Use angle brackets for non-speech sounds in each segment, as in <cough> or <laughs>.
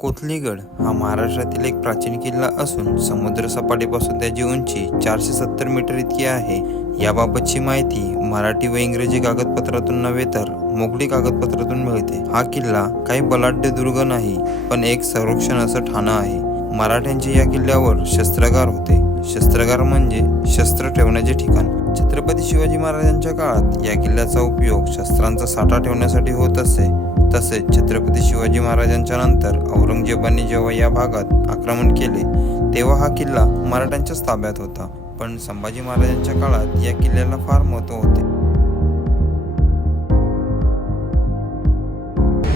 कोथलीगड हा महाराष्ट्रातील एक प्राचीन किल्ला असून समुद्र सपाटीपासून त्याची उंची चारशे सत्तर मीटर इतकी आहे. याबाबतची माहिती मराठी व इंग्रजी कागदपत्रातून नव्हे तर मोगली कागदपत्रातून मिळते. हा किल्ला काही बलाढ्य दुर्ग नाही पण एक संरक्षण असं ठाणं आहे. मराठ्यांचे या किल्ल्यावर शस्त्रगार होते. शस्त्रगार म्हणजे शस्त्र ठेवण्याचे ठिकाण. छत्रपती शिवाजी महाराजांच्या काळात या किल्ल्याचा उपयोग शस्त्रांचा साठा ठेवण्यासाठी होत असे. तसेच छत्रपती शिवाजी महाराजांच्या नंतर औरंगजेबाने जेव्हा या भागात आक्रमण केले तेव्हा हा किल्ला मराठ्यांच्याच ताब्यात होता. पण संभाजी महाराजांच्या काळात या किल्ल्याला फार महत्त्व होते.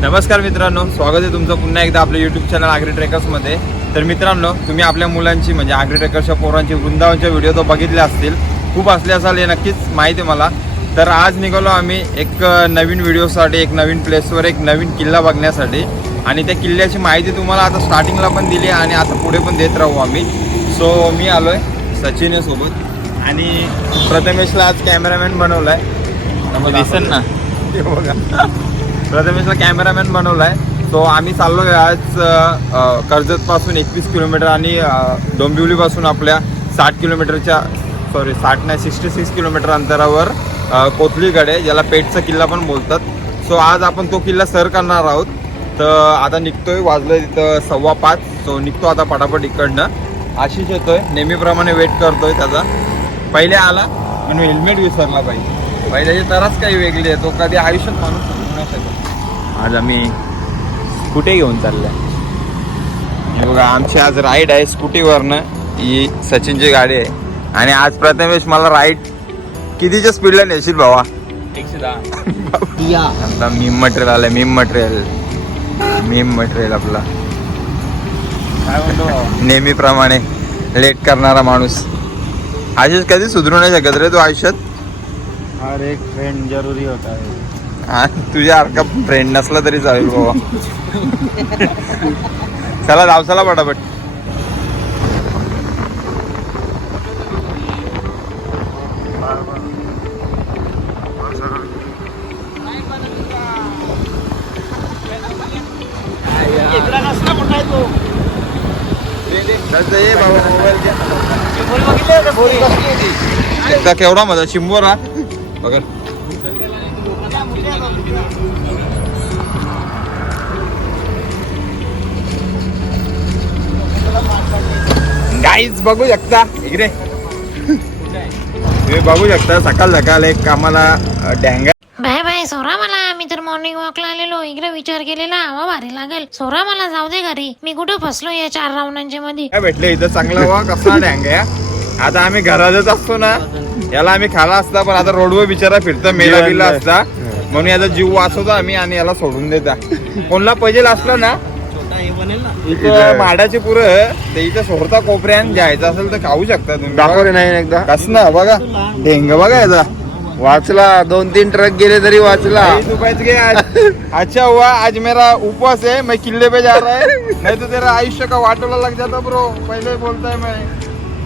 नमस्कार मित्रांनो स्वागत आहे तुमचं पुन्हा एकदा आपल्या युट्यूब चॅनल आग्री ट्रेकर्समध्ये तर मित्रांनो तुम्ही आपल्या मुलांची म्हणजे आग्री ट्रेकर्सच्या पोरांची वृंदावनच्या व्हिडिओ तो बघितले असतील. खूप असले असाल हे नक्कीच माहिती आहे मला. तर आज निघालो आम्ही एक नवीन व्हिडिओसाठी एक नवीन प्लेसवर एक नवीन किल्ला बघण्यासाठी. आणि त्या किल्ल्याची माहिती तुम्हाला आता स्टार्टिंगला पण दिली आणि आता पुढे पण देत राहू आम्ही. सो मी आलो आहे सचिन आहे सोबत. आणि प्रथमेशला आज कॅमेरामॅन बनवला आहे दिसन ना. <laughs> ते बघा. प्रथमेशला कॅमेरामॅन बनवला आहे तो आम्ही चाललो आहे आज कर्जतपासून एकवीस किलोमीटर आणि डोंबिवलीपासून आपल्या साठ किलोमीटरच्या सॉरी साठ नाही सिक्स्टी सिक्स किलोमीटर अंतरावर. कोथलीगड आहे ज्याला पेठचा किल्ला पण बोलतात. सो आज आपण तो किल्ला सर करणार आहोत. तर आता निघतोय वाजलं तिथं सव्वा पाच. सो निघतो आता पटापट इकडनं. आशिष येतोय नेहमीप्रमाणे वेट करतोय त्याचा. पहिले आला पण हेल्मेट विसरला पाहिजे. पहिल्याची तरच काही वेगळी आहे. तो कधी आयुष्यात माणूस नाही शकत. आज आम्ही कुठे घेऊन चाललाय. हे बघा आमची आज राईड आहे स्कूटीवरनं. ही सचिनची गाडी आहे. आणि आज प्रथमेश मला राईड कितीच्या स्पीडला नेशील भावा? एकशे दहा. आता मीम मटेरियल आलंय मीम मटेरियल मीम मटेरियल आपला. काय म्हणतो नेहमीप्रमाणे लेट करणारा माणूस. आयुष कधी सुधरू नाही शकत रे तू आयुष्यात? हर एक फ्रेंड जरुरी होता है हा तुझ्या सारखा फ्रेंड नसला तरी चालेल बाबा <laughs> चला जाऊ आहे एकदा केवढा माझा चिंबोरा. बघा. गाईज बघू शकता. इकडे. <laughs> तुम्ही बघू शकता सकाळ सकाळ एक आम्हाला अ, डेंगा बाय बाय सोरा मला मी तर मॉर्निंग वॉकला आलेलो इकडे विचार केलेला हवा भारी लागेल. सोरा मला जाऊ दे घरी. मी कुठं फसलो या चार राऊंडांच्या मध्ये काय भेटले? इथं चांगला वा कसा डेंगा आता आम्ही घरातच असतो ना. याला आम्ही खाला असता पण आता रोडवर बिचारा फिरता मेला बिला असता. म्हणून याचा जीव वाचवतो आम्ही आणि याला सोडून देता. कोणला पाहिजे असलं ना इथं माडाचे पुरं ते इथं सोडता कोपऱ्यान जायचं असेल तर खाऊ शकता तुम्ही. नाही एकदा. कस ना बघा. ढेंग बघा याचा. वाचला दोन तीन ट्रक गेले तरी वाचला. नहीं तू बच गया आज अच्छा हुआ आज मेरा उपवास है मैं किले पे जा रहा है. नहीं तो तेरा आयुष्य का वाटोला लग जाता ब्रो पहले बोलता है मैं।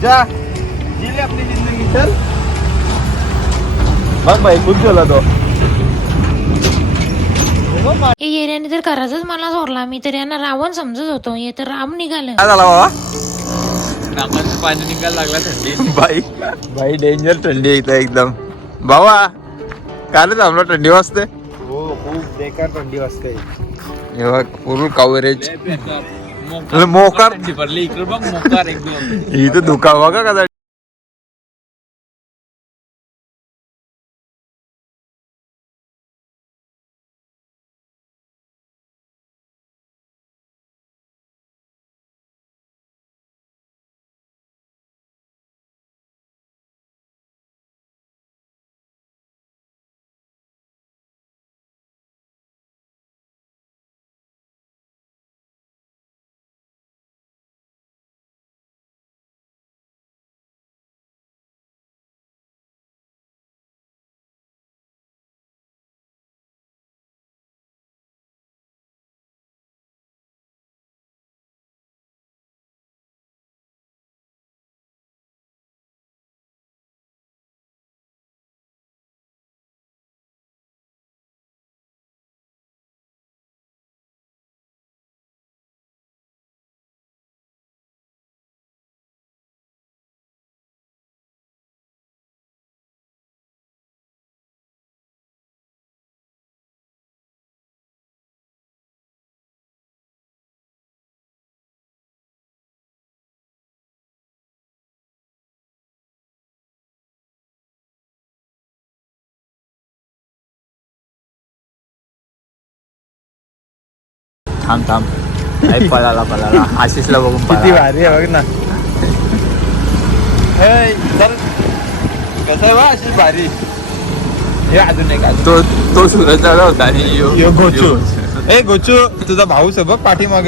जा। जी ले अपनी जिंदगी चल। बस भाई खुद झाला तो. या येऱ्याने तर करायचंच मला सोडला मी तर यांना रावण समजत होतो. हे तर राम निघालं. काय झाला बाबा? नाकाचं पाणी निघायला लागला थंडी. भाई भाई डेंजर थंडी आहे इथं एकदम. बाबा काय रे थांबला थंडी वाजते. हो खूप बेकार थंडी वाजते. हे बघ पूर्ण कव्हरेज मोकार मोकार. थंडी पडली. इकडे बघ मोकार एकदम. इथं धुका बघा कसा? थांब थांब. आई पळाला पळाला. आशिषला बघून किती पळाला. भारी आहे बघ ना. हे, चल. कसं आहे बा अशी भारी. हे अजून एक अजून तो तो सुरत झाला होता आणि यो- यो गोचू. यो- ए गोचू तुझा भाऊच आहे बघ पाठीमाग.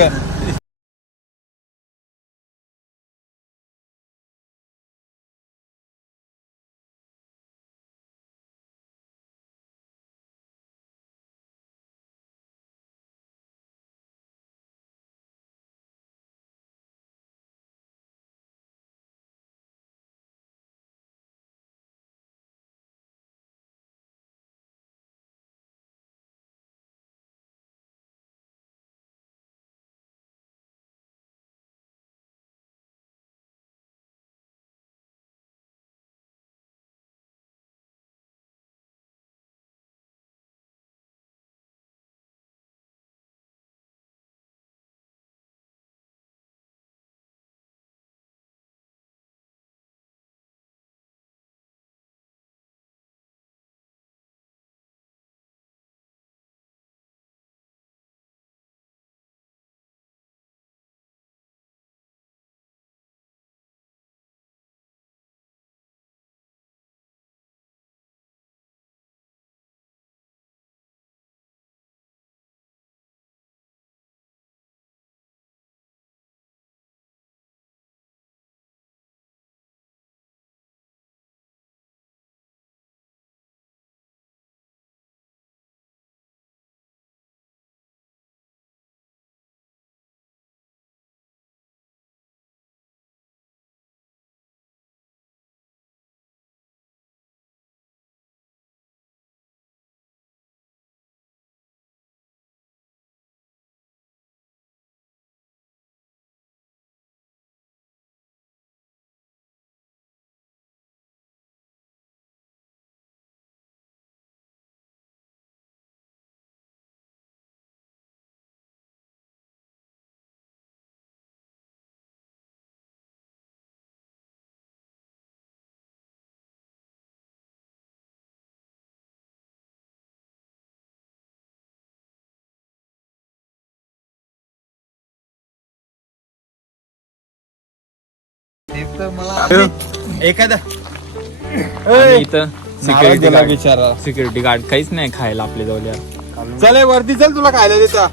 एखादा आणि इथं सिक्युरिटी गार्ड बिचारा सिक्युरिटी गार्ड काहीच नाही खायला आपल्या जवळ यार. चल ए, वरती चल तुला खायला देता.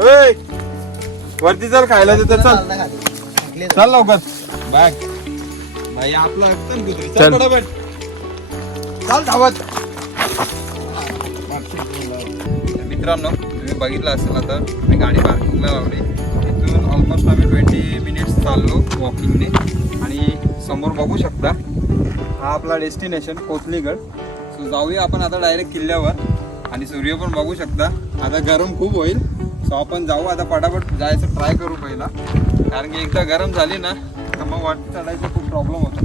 ओय, वरती चल खायला देता चल. चल. लवकर. बॅग भाई आपला चल कुत्री चल चल. पटापट. चल धावत. मित्रांनो तुम्ही बघितलं असेल आता मी गाडी पार्किंगला लावली. ऑलमोस्ट आम्ही ट्वेंटी मिनिट्स चाललो वॉकिंगने आणि समोर बघू शकता हा आपला डेस्टिनेशन कोथलीगड. सो जाऊया आपण आता डायरेक्ट किल्ल्यावर. आणि सूर्य पण बघू शकता. आता गरम खूप होईल. सो आपण जाऊ आता पटापट. जायचं ट्राय करू पहिला. कारण की एकदा गरम झाली ना तर मग वाट चढायचा खूप प्रॉब्लेम होतो.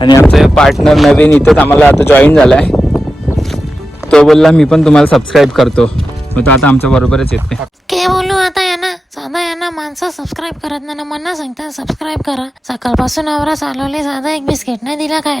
आणि आमचा पार्टनर नवीन इथेच आम्हाला आता जॉईन झालाय. तो बोलला मी पण तुम्हाला सबस्क्राईब करतो. मग तो आता आमच्या बरोबरच येते काय बोलू आता ना माणसं सबस्क्राईब करत नाही ना मना सांगतात सबस्क्राईब करा. सकाळपासून आवरा चालवले साधा एक बिस्किट नाही दिला काय?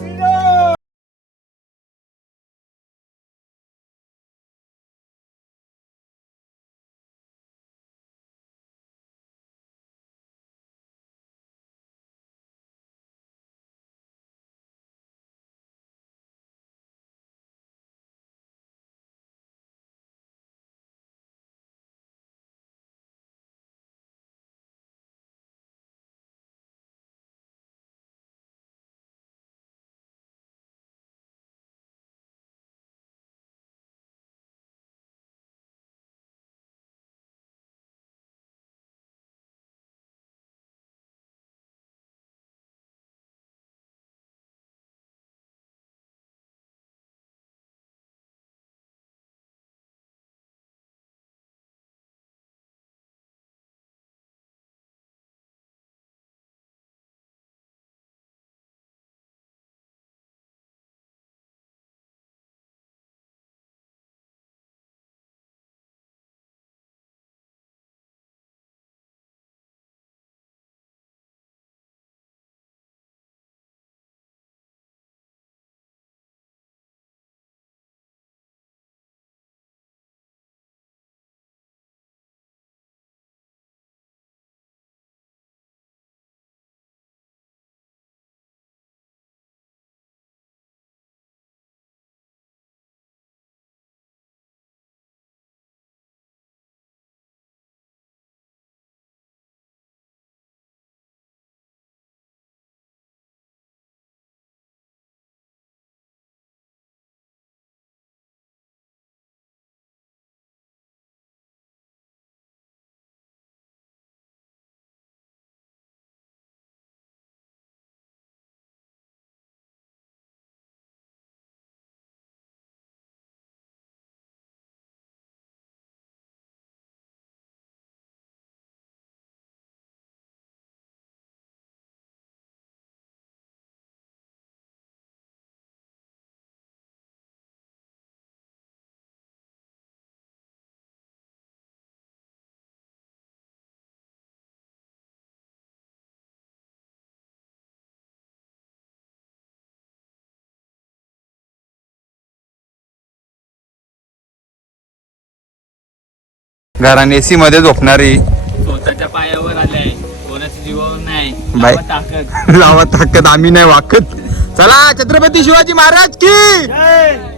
घराने एसी मध्ये झोपणारी. स्वतःच्या पायावर आलाय. कोणाच्या जीवावर नाही. बाय. लावा ताकद. <laughs> लावा ताकद आम्ही नाही वाकत. चला छत्रपती शिवाजी महाराज की?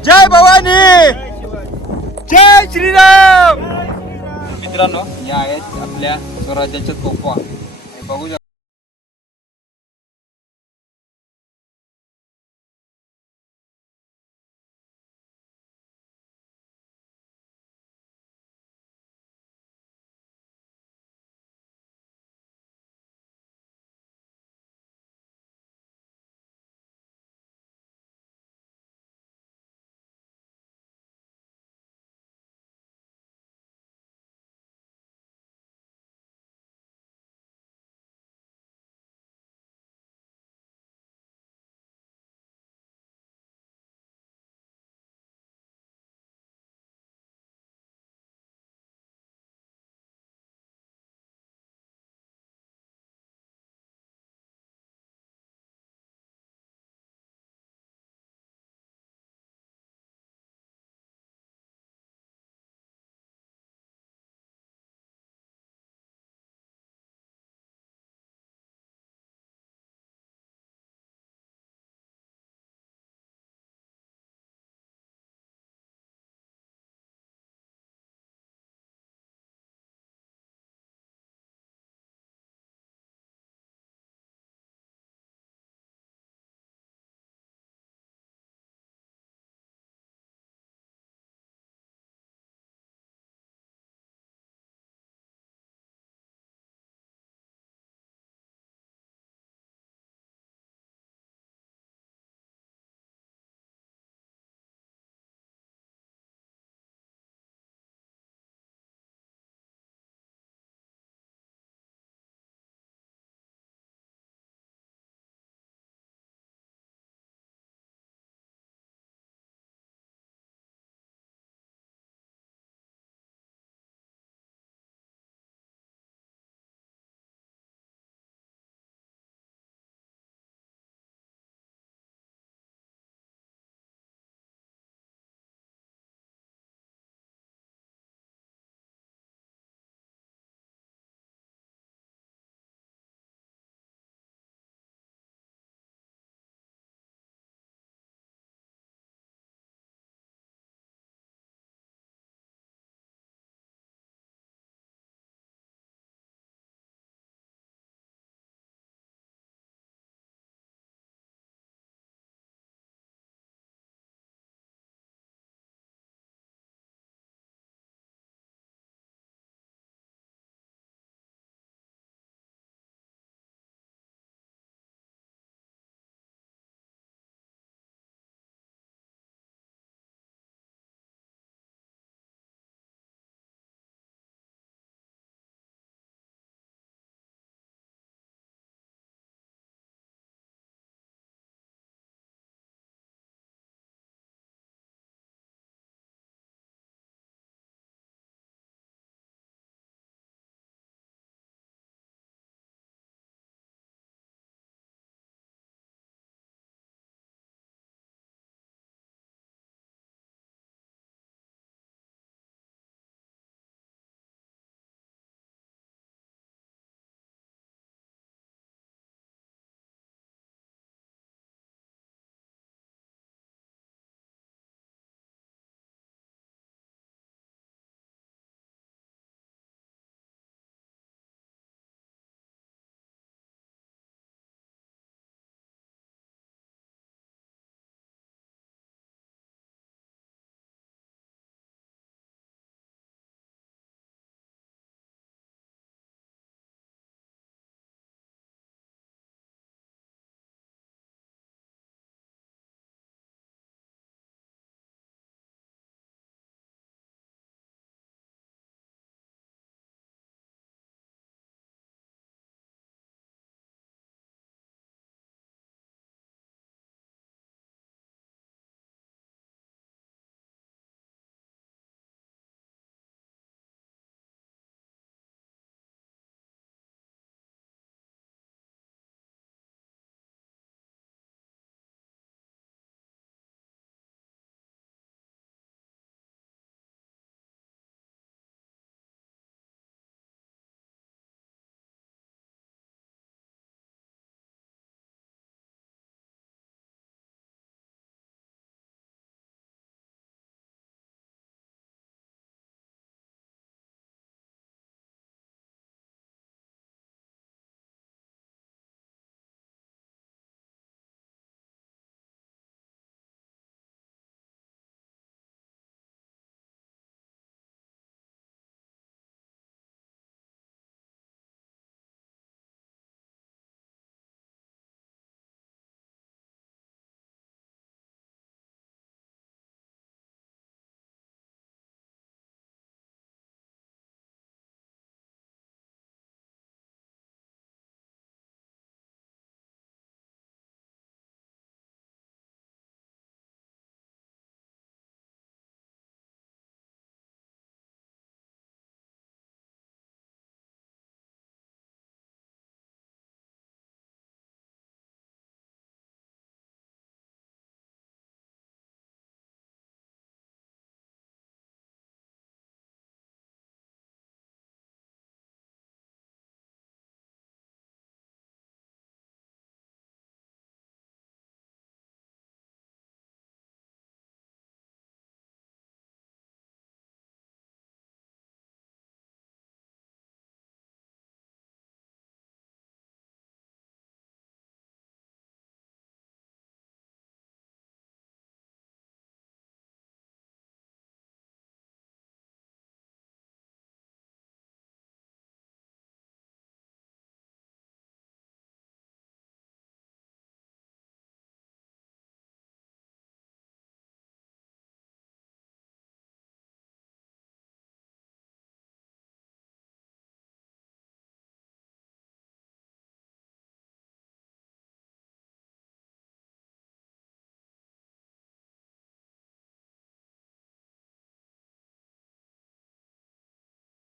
जय भवानी. जय श्रीराम. मित्रांनो या आहेत आपल्या स्वराज्याच्या तोफा. हे बघू शकता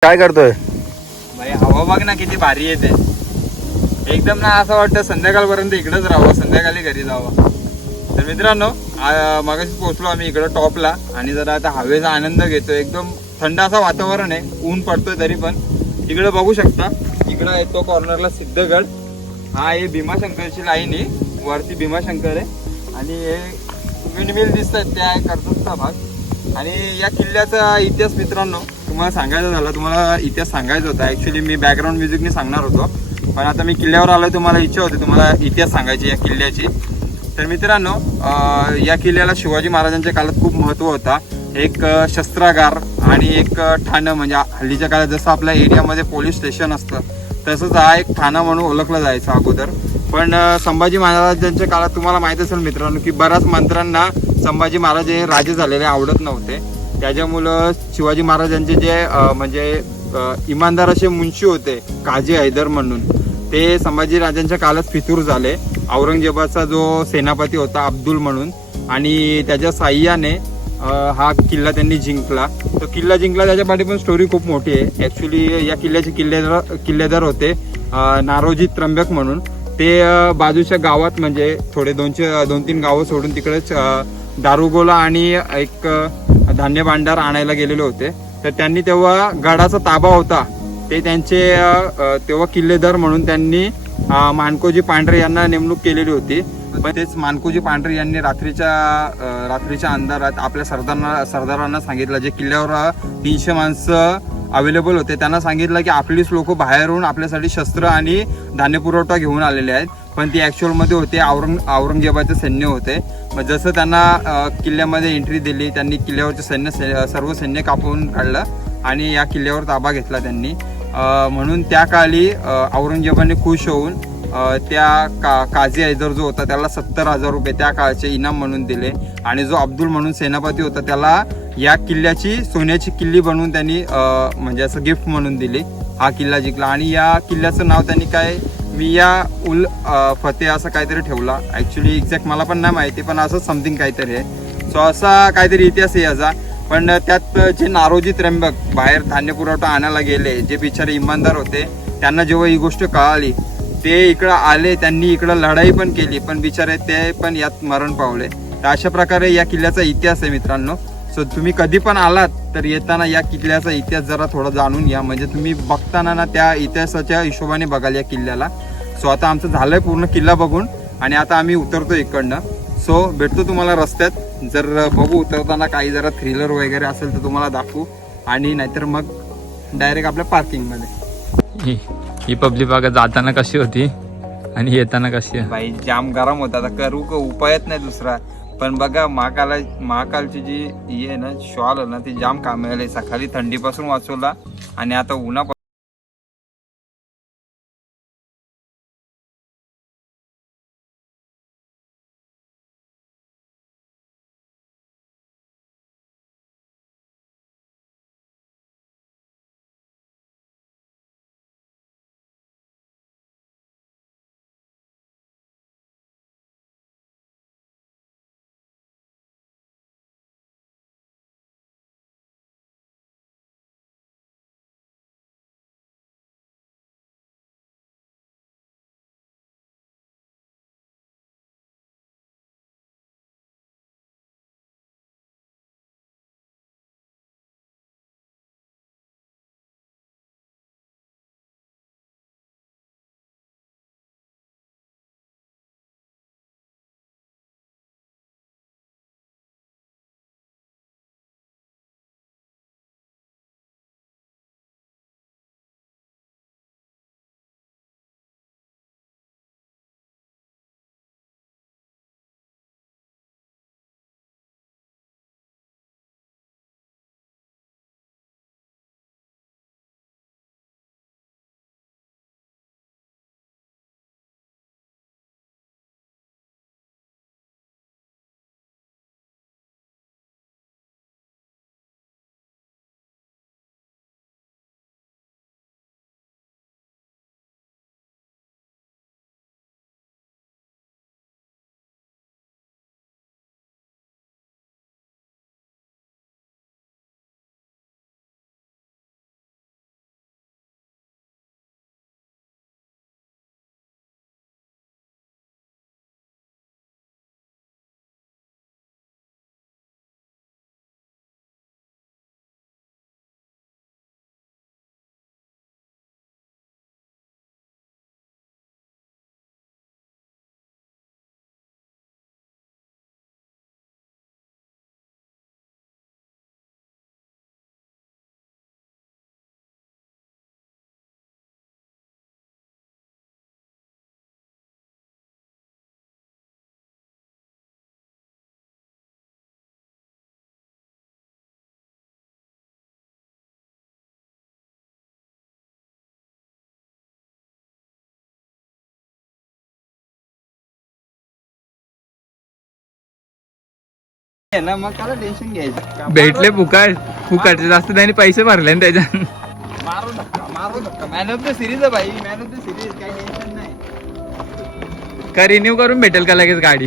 काय करतोय? भाई हवा बघ ना किती भारी येते. एकदम ना असं वाटतं संध्याकाळपर्यंत इकडेच राहावं संध्याकाळी घरी जावं. तर मित्रांनो मगाशी पोहोचलो आम्ही इकडं टॉपला आणि जरा आता हवेचा आनंद घेतो एकदम थंड असं वातावरण आहे ऊन पडतोय तरी पण. इकडे बघू शकता इकडं येतो कॉर्नरला सिद्धगड. हा हे भीमाशंकरची लाईन आहे वरती भीमाशंकर आहे. आणि हे विंडमिल दिसत आहेत त्या कर्जतचा भाग. आणि या किल्ल्याचा इतिहास मित्रांनो तुम्हाला सांगायचं झालं तुम्हाला इतिहास सांगायचा होता. ऍक्च्युली मी बॅकग्राऊंड म्युझिकने सांगणार होतो. पण आता मी किल्ल्यावर आलो तुम्हाला इच्छा होती तुम्हाला इतिहास सांगायची या किल्ल्याची. तर मित्रांनो या किल्ल्याला शिवाजी महाराजांच्या काळात खूप महत्त्व होता. एक शस्त्रागार आणि एक ठाणं म्हणजे हल्लीच्या काळात जसं आपल्या एरियामध्ये पोलीस स्टेशन असतं तसंच हा एक ठाणं म्हणून ओळखला जायचा अगोदर. पण संभाजी महाराजांच्या काळात तुम्हाला माहीत असेल मित्रांनो की बऱ्याच मंत्र्यांना संभाजी महाराज हे राजे झालेले आवडत नव्हते. त्याच्यामुळं शिवाजी महाराजांचे जे म्हणजे इमानदार असे मुंशी होते काजी हैदर म्हणून ते संभाजी राजांच्या काळात फितूर झाले. औरंगजेबाचा जो सेनापती होता अब्दुल म्हणून आणि त्याच्या साह्याने हा किल्ला त्यांनी जिंकला. तो किल्ला जिंकला त्याच्या पाठी पण स्टोरी खूप मोठी आहे. ऍक्च्युली या किल्ल्याचे किल्लेदार किल्लेदार होते नारोजी त्र्यंबक म्हणून. ते बाजूच्या गावात म्हणजे थोडे दोनशे दोन तीन गावं सोडून तिकडेच दारुगोला आणि एक धान्य भांडार आणायला गेलेले होते. तर त्यांनी तेव्हा गडाचा ताबा होता. ते त्यांचे तेव्हा किल्लेदार म्हणून त्यांनी मानकोजी पांढरे यांना नेमणूक केलेली होती. पण तेच मानकोजी पांढरे यांनी रात्रीच्या रात्रीच्या अंधारात आपल्या सरदारांना सरदारांना सांगितलं. जे किल्ल्यावर तीनशे माणसं अवेलेबल होते. त्यांना सांगितलं की आपलीच लोक बाहेरून आपल्यासाठी शस्त्र आणि धान्य पुरवठा घेऊन आलेले आहेत. पण ती ॲक्च्युअलमध्ये होते औरंग औरंगजेबाचे सैन्य होते. मग जसं त्यांना किल्ल्यामध्ये एंट्री दिली त्यांनी किल्ल्यावरचे सैन्य सर्व सैन्य कापून काढलं आणि या किल्ल्यावर ताबा घेतला त्यांनी. म्हणून त्या काळी औरंगजेबाने खुश होऊन त्या का काझी हैदर जो होता त्याला सत्तर हजार रुपये त्या काळचे इनाम म्हणून दिले आणि जो अब्दुल म्हणून सेनापती होता त्याला या किल्ल्याची सोन्याची किल्ली बनवून त्यांनी म्हणजे असं गिफ्ट म्हणून दिली. हा किल्ला जिंकला आणि या किल्ल्याचं नाव त्यांनी काय? मी या उल फते फतेह असं काहीतरी ठेवला. ऍक्च्युली एक्झॅक्ट मला पण नाही माहिती पण असं समथिंग काहीतरी आहे. सो असा काहीतरी इतिहास आहे याचा. पण त्यात जे नारोजी त्र्यंबक बाहेर धान्य पुरवठा आणायला गेले जे बिचारे इमानदार होते त्यांना जेव्हा ही गोष्ट कळाली ते इकडं आले त्यांनी इकडं लढाई पण केली पण बिचारे ते पण यात मरण पावले. तर अशा प्रकारे या किल्ल्याचा इतिहास आहे मित्रांनो. सो तुम्ही कधी पण आलात तर येताना या किल्ल्याचा इतिहास जरा थोडा जाणून घ्या. म्हणजे तुम्ही बघताना ना त्या इतिहासाच्या हिशोबाने बघाल या किल्ल्याला. सो आता आमचं झालंय पूर्ण किल्ला बघून आणि आता आम्ही उतरतो इकडनं. सो भेटतो तुम्हाला रस्त्यात. जर बघू उतरताना काही जरा थ्रिलर वगैरे असेल तर तुम्हाला दाखवू. आणि नाहीतर मग डायरेक्ट आपल्या पार्किंगमध्ये ही ही पब्लिक बघा जाताना कशी होती आणि येताना कशी आहे. बाई जाम गरम होता. आता करू का उपायच नाही दुसरा. पण बघा महाकाला महाकालची जी ही आहे ना शॉल आहे ना ती जाम कामाला सकाळी थंडीपासून वाचवला आणि आता उन्हा ना मग त्याला टेन्शन घ्यायचं. भेटले फुकाट फुकाटचे जास्त त्यांनी पैसे भरले ना त्याच्यात. मारू धक्का मारू धक्का मॅन ऑफ द सिरीज आहे भाई. मॅन ऑफ द सिरीज काही टेन्शन नाही. का रिन्यू करून भेटेल का लगेच गाडी?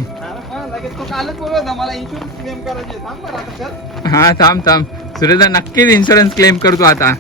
हा थांब थांब सुरेश नक्कीच इन्शुरन्स क्लेम करतो आता.